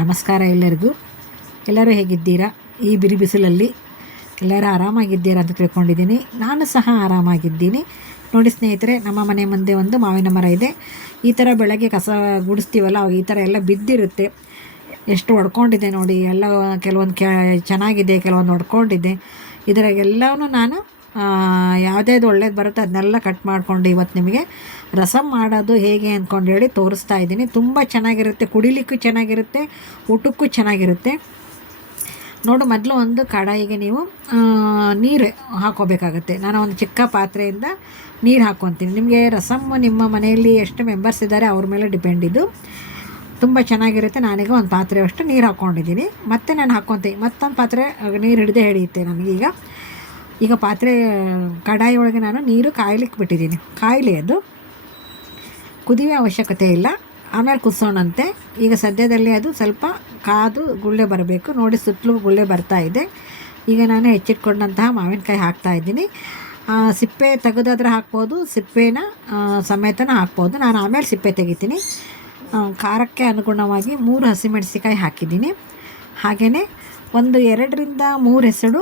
ನಮಸ್ಕಾರ ಎಲ್ಲರಿಗೂ. ಎಲ್ಲರೂ ಹೇಗಿದ್ದೀರಾ? ಈ ಬಿರು ಬಿಸಿಲಲ್ಲಿ ಎಲ್ಲರೂ ಆರಾಮಾಗಿದ್ದೀರಾ ಅಂತ ತಿಳ್ಕೊಂಡಿದ್ದೀನಿ. ನಾನು ಸಹ ಆರಾಮಾಗಿದ್ದೀನಿ. ನೋಡಿ ಸ್ನೇಹಿತರೆ, ನಮ್ಮ ಮನೆ ಮುಂದೆ ಒಂದು ಮಾವಿನ ಮರ ಇದೆ. ಈ ಥರ ಬೆಳಗ್ಗೆ ಕಸ ಗುಡಿಸ್ತೀವಲ್ಲ, ಅವಾಗ ಈ ಥರ ಎಲ್ಲ ಬಿದ್ದಿರುತ್ತೆ. ಎಷ್ಟು ಒಡ್ಕೊಂಡಿದೆ ನೋಡಿ, ಎಲ್ಲ ಕೆಲವೊಂದು ಚೆನ್ನಾಗಿದೆ, ಕೆಲವೊಂದು ಒಡ್ಕೊಂಡಿದೆ. ಇದರಾಗೆಲ್ಲವೂ ನಾನು ಯಾವುದ್ಯಾವುದು ಒಳ್ಳೇದು ಬರುತ್ತೆ ಅದನ್ನೆಲ್ಲ ಕಟ್ ಮಾಡಿಕೊಂಡು ಇವತ್ತು ನಿಮಗೆ ರಸಮ್ ಮಾಡೋದು ಹೇಗೆ ಅಂದ್ಕೊಂಡು ಹೇಳಿ ತೋರಿಸ್ತಾ ಇದ್ದೀನಿ. ತುಂಬ ಚೆನ್ನಾಗಿರುತ್ತೆ, ಕುಡಿಲಿಕ್ಕೂ ಚೆನ್ನಾಗಿರುತ್ತೆ, ಊಟಕ್ಕೂ ಚೆನ್ನಾಗಿರುತ್ತೆ. ನೋಡು, ಮೊದಲು ಒಂದು ಕಡಾಯಿಗೆ ನೀವು ನೀರು ಹಾಕೋಬೇಕಾಗತ್ತೆ. ನಾನು ಒಂದು ಚಿಕ್ಕ ಪಾತ್ರೆಯಿಂದ ನೀರು ಹಾಕ್ಕೊತೀನಿ. ನಿಮಗೆ ರಸಮ್ ನಿಮ್ಮ ಮನೆಯಲ್ಲಿ ಎಷ್ಟು ಮೆಂಬರ್ಸ್ ಇದ್ದಾರೆ ಅವ್ರ ಮೇಲೆ ಡಿಪೆಂಡ್. ಇದು ತುಂಬ ಚೆನ್ನಾಗಿರುತ್ತೆ. ನಾನೀಗ ಒಂದು ಪಾತ್ರೆಯಷ್ಟು ನೀರು ಹಾಕ್ಕೊಂಡಿದ್ದೀನಿ. ಮತ್ತೆ ನಾನು ಹಾಕ್ಕೊತೀನಿ. ಮತ್ತೊಂದು ಪಾತ್ರೆ ನೀರು ಹಿಡಿಯುತ್ತೆ ನನಗೀಗ. ಈಗ ಪಾತ್ರೆ ಕಡಾಯಿ ಒಳಗೆ ನಾನು ನೀರು ಕಾಯ್ಲಿಕ್ಕೆ ಬಿಟ್ಟಿದ್ದೀನಿ. ಕಾಯಿಲೆ ಅದು ಕುದಿಯೋ ಅವಶ್ಯಕತೆ ಇಲ್ಲ, ಆಮೇಲೆ ಕುದಿಸೋಣಂತೆ. ಈಗ ಸದ್ಯದಲ್ಲಿ ಅದು ಸ್ವಲ್ಪ ಕಾದು ಗುಳ್ಳೆ ಬರಬೇಕು. ನೋಡಿ, ಸುತ್ತಲೂ ಗುಳ್ಳೆ ಬರ್ತಾ ಇದೆ. ಈಗ ನಾನು ಹೆಚ್ಚಿಟ್ಕೊಂಡಂತಹ ಮಾವಿನಕಾಯಿ ಹಾಕ್ತಾಯಿದ್ದೀನಿ. ಸಿಪ್ಪೆ ತೆಗೆದಾದ್ರೆ ಹಾಕ್ಬೋದು, ಸಿಪ್ಪೆನ ಸಮೇತನ ಹಾಕ್ಬೋದು. ನಾನು ಆಮೇಲೆ ಸಿಪ್ಪೆ ತೆಗಿತೀನಿ. ಖಾರಕ್ಕೆ ಅನುಗುಣವಾಗಿ 3 ಹಸಿಮೆಣಸಿಕಾಯಿ ಹಾಕಿದ್ದೀನಿ. ಹಾಗೆಯೇ ಒಂದು 2ರಿಂದ 3 ಎಸಳು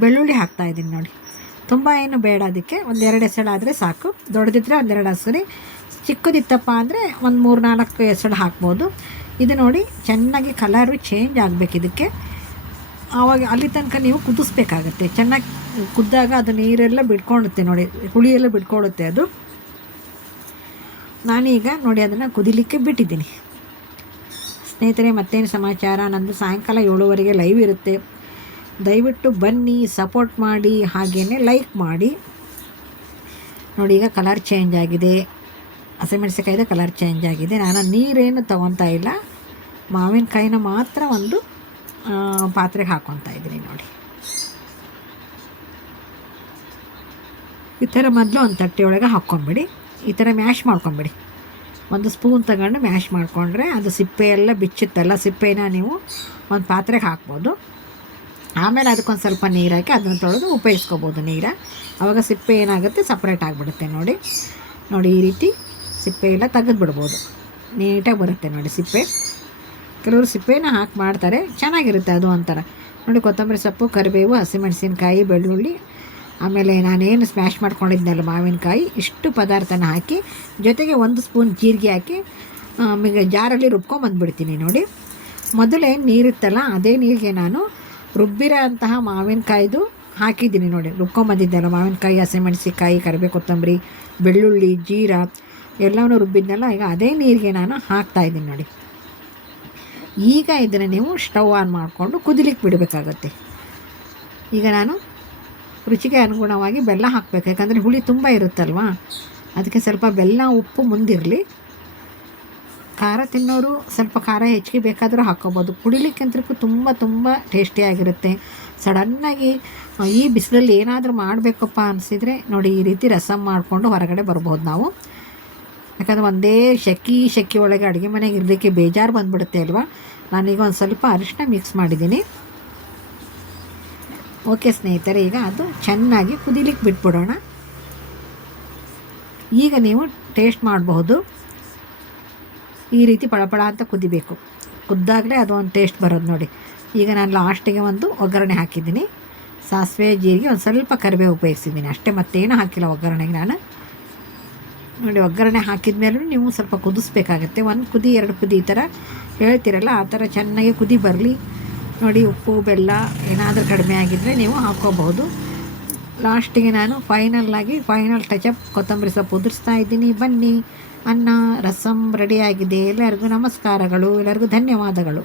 ಬೆಳ್ಳುಳ್ಳಿ ಹಾಕ್ತಾಯಿದ್ದೀನಿ. ನೋಡಿ, ತುಂಬ ಏನು ಬೇಡ, ಅದಕ್ಕೆ ಒಂದು 2 ಎಸಳು ಆದರೆ ಸಾಕು. ದೊಡ್ಡದಿದ್ದರೆ ಒಂದು 2 ಹಸಿರು, ಚಿಕ್ಕದಿತ್ತಪ್ಪ ಅಂದರೆ ಒಂದು 3-4 ಎಸಳು ಹಾಕ್ಬೋದು. ಇದು ನೋಡಿ, ಚೆನ್ನಾಗಿ ಕಲರು ಚೇಂಜ್ ಆಗಬೇಕು ಇದಕ್ಕೆ. ಆವಾಗ ಅಲ್ಲಿ ತನಕ ನೀವು ಕುದಿಸ್ಬೇಕಾಗತ್ತೆ. ಚೆನ್ನಾಗಿ ಕುದ್ದಾಗ ಅದು ನೀರೆಲ್ಲ ಬಿಟ್ಕೊಳ್ಳುತ್ತೆ. ನೋಡಿ, ಹುಳಿಯೆಲ್ಲ ಬಿಟ್ಕೊಳ್ಳುತ್ತೆ ಅದು. ನಾನೀಗ ನೋಡಿ ಅದನ್ನು ಕುದಿಲಿಕ್ಕೆ ಬಿಟ್ಟಿದ್ದೀನಿ. ಸ್ನೇಹಿತರೆ, ಮತ್ತೇನು ಸಮಾಚಾರ? ನಂದು ಸಾಯಂಕಾಲ 7:30ಗೆ ಲೈವ್ ಇರುತ್ತೆ. ದಯವಿಟ್ಟು ಬನ್ನಿ, ಸಪೋರ್ಟ್ ಮಾಡಿ, ಹಾಗೆಯೇ ಲೈಕ್ ಮಾಡಿ. ನೋಡಿ, ಈಗ ಕಲರ್ ಚೇಂಜ್ ಆಗಿದೆ. ಹಸಿಮೆಣಸಿಕಾಯ್ದು ಕಲರ್ ಚೇಂಜ್ ಆಗಿದೆ. ನಾನು ನೀರೇನು ತೊಗೊತಾ ಇಲ್ಲ, ಮಾವಿನಕಾಯಿನ ಮಾತ್ರ ಒಂದು ಪಾತ್ರೆಗೆ ಹಾಕ್ಕೊತಾ ಇದ್ದೀನಿ. ನೋಡಿ, ಈ ಥರ ಮೊದಲು ಒಂದು ತಟ್ಟೆ ಒಳಗೆ ಹಾಕ್ಕೊಂಬಿಡಿ. ಈ ಥರ ಮ್ಯಾಶ್ ಮಾಡ್ಕೊಂಬಿಡಿ. ಒಂದು ಸ್ಪೂನ್ ತಗೊಂಡು ಮ್ಯಾಶ್ ಮಾಡಿಕೊಂಡ್ರೆ ಅದು ಸಿಪ್ಪೆ ಎಲ್ಲ ಬಿಚ್ಚುತ್ತಲ್ಲ, ಸಿಪ್ಪೆನ ನೀವು ಒಂದು ಪಾತ್ರೆಗೆ ಹಾಕ್ಬೋದು. ಆಮೇಲೆ ಅದಕ್ಕೊಂದು ಸ್ವಲ್ಪ ನೀರು ಹಾಕಿ ಅದನ್ನು ತೊಳೆದು ಉಪಯೋಗಿಸ್ಕೋಬೋದು ನೀರು. ಆವಾಗ ಸಿಪ್ಪೆ ಏನಾಗುತ್ತೆ, ಸಪ್ರೇಟ್ ಆಗಿಬಿಡುತ್ತೆ. ನೋಡಿ, ಈ ರೀತಿ ಸಿಪ್ಪೆ ಎಲ್ಲ ತೆಗೆದು ಬಿಡ್ಬೋದು. ನೀಟಾಗಿ ಬರುತ್ತೆ ನೋಡಿ ಸಿಪ್ಪೆ. ಕೆಲವರು ಸಿಪ್ಪೆನ ಹಾಕಿ ಮಾಡ್ತಾರೆ, ಚೆನ್ನಾಗಿರುತ್ತೆ ಅದು ಒಂಥರ. ನೋಡಿ, ಕೊತ್ತಂಬರಿ ಸೊಪ್ಪು, ಕರಿಬೇವು, ಹಸಿಮೆಣಸಿನ್ಕಾಯಿ, ಬೆಳ್ಳುಳ್ಳಿ, ಆಮೇಲೆ ನಾನೇನು ಸ್ಮ್ಯಾಶ್ ಮಾಡ್ಕೊಂಡಿದ್ನಲ್ಲ ಮಾವಿನಕಾಯಿ, ಇಷ್ಟು ಪದಾರ್ಥನ ಹಾಕಿ ಜೊತೆಗೆ 1 ಸ್ಪೂನ್ ಜೀರಿಗೆ ಹಾಕಿ ಈಗ ಜಾರಲ್ಲಿ ರುಬ್ಕೊಂಬಂದುಬಿಡ್ತೀನಿ. ನೋಡಿ, ಮೊದಲೇನು ನೀರಿತ್ತಲ್ಲ ಅದೇ ನೀರಿಗೆ ನಾನು ರುಬ್ಬಿರೋ ಅಂತಹ ಮಾವಿನಕಾಯ್ದು ಹಾಕಿದ್ದೀನಿ. ನೋಡಿ, ರುಬ್ಕೊಂಬಂದಿದ್ದೆಲ್ಲ ಮಾವಿನಕಾಯಿ, ಹಸಿಮೆಣಸಿಕಾಯಿ, ಕರಿಬೇವು, ಕೊತ್ತಂಬರಿ, ಬೆಳ್ಳುಳ್ಳಿ, ಜೀರಾ ಎಲ್ಲವೂ ರುಬ್ಬಿದ್ನಲ್ಲ, ಈಗ ಅದೇ ನೀರಿಗೆ ನಾನು ಹಾಕ್ತಾಯಿದ್ದೀನಿ. ನೋಡಿ, ಈಗ ಇದನ್ನು ನೀವು ಸ್ಟವ್ ಆನ್ ಮಾಡಿಕೊಂಡು ಕುದಿಲಿಕ್ಕೆ ಬಿಡಬೇಕಾಗತ್ತೆ. ಈಗ ನಾನು ರುಚಿಗೆ ಅನುಗುಣವಾಗಿ ಬೆಲ್ಲ ಹಾಕಬೇಕು, ಯಾಕಂದರೆ ಹುಳಿ ತುಂಬ ಇರುತ್ತಲ್ವ, ಅದಕ್ಕೆ ಸ್ವಲ್ಪ ಬೆಲ್ಲ, ಉಪ್ಪು ಮುಂದಿರಲಿ. ಖಾರ ತಿನ್ನೋರು ಸ್ವಲ್ಪ ಖಾರ ಹೆಚ್ಚಿಗೆ ಬೇಕಾದರೂ ಹಾಕ್ಕೋಬೋದು. ಕುಡಿಲಿಕ್ಕಂತೂ ತುಂಬ ಟೇಸ್ಟಿಯಾಗಿರುತ್ತೆ. ಸಡನ್ನಾಗಿ ಈ ಬಿಸಿಲಲ್ಲಿ ಏನಾದರೂ ಮಾಡಬೇಕಪ್ಪ ಅನಿಸಿದರೆ ನೋಡಿ, ಈ ರೀತಿ ರಸಮ್ ಮಾಡಿಕೊಂಡು ಹೊರಗಡೆ ಬರ್ಬೋದು ನಾವು. ಯಾಕಂದರೆ ಒಂದೇ ಶೆಕಿ ಒಳಗೆ ಅಡುಗೆ ಮನೆಗೆ ಇರಲಿಕ್ಕೆ ಬೇಜಾರು ಬಂದುಬಿಡುತ್ತೆ ಅಲ್ವಾ. ನಾನೀಗ ಒಂದು ಸ್ವಲ್ಪ ಅರಿಶಿನ ಮಿಕ್ಸ್ ಮಾಡಿದ್ದೀನಿ. ಓಕೆ ಸ್ನೇಹಿತರೆ, ಈಗ ಅದು ಚೆನ್ನಾಗಿ ಕುದಿಲಿಕ್ಕೆ ಬಿಟ್ಬಿಡೋಣ. ಈಗ ನೀವು ಟೇಸ್ಟ್ ಮಾಡಬಹುದು. ಈ ರೀತಿ ಪಳಪಳ ಅಂತ ಕುದಿಬೇಕು. ಕುದ್ದಾಗಲೇ ಅದು ಒಂದು ಟೇಸ್ಟ್ ಬರೋದು. ನೋಡಿ, ಈಗ ನಾನು ಲಾಸ್ಟಿಗೆ ಒಂದು ಒಗ್ಗರಣೆ ಹಾಕಿದ್ದೀನಿ. ಸಾಸಿವೆ, ಜೀರಿಗೆ, ಒಂದು ಸ್ವಲ್ಪ ಕರಿಬೇವು ಉಪಯೋಗಿಸಿದ್ದೀನಿ ಅಷ್ಟೇ, ಮತ್ತೇನು ಹಾಕಿಲ್ಲ ಒಗ್ಗರಣೆಗೆ ನಾನು. ನೋಡಿ, ಒಗ್ಗರಣೆ ಹಾಕಿದ ಮೇಲೂ ನೀವು ಸ್ವಲ್ಪ ಕುದಿಸ್ಬೇಕಾಗತ್ತೆ. 1 ಕುದಿ 2 ಕುದಿ ಈ ಥರ ಹೇಳ್ತೀರಲ್ಲ, ಆ ಥರ ಚೆನ್ನಾಗಿ ಕುದಿ ಬರಲಿ. ನೋಡಿ, ಉಪ್ಪು ಬೆಲ್ಲ ಏನಾದರೂ ಕಡಿಮೆ ಆಗಿದ್ದರೆ ನೀವು ಹಾಕ್ಕೋಬಹುದು. ಲಾಸ್ಟಿಗೆ ನಾನು ಫೈನಲ್ ಟಚಪ್ ಕೊತ್ತಂಬರಿ ಸೊಪ್ಪು ಉದುರಿಸ್ತಾ ಇದ್ದೀನಿ. ಬನ್ನಿ, ಅನ್ನ ರಸಮ್ ರೆಡಿಯಾಗಿದೆ. ಎಲ್ಲರಿಗೂ ನಮಸ್ಕಾರಗಳು, ಎಲ್ಲರಿಗೂ ಧನ್ಯವಾದಗಳು.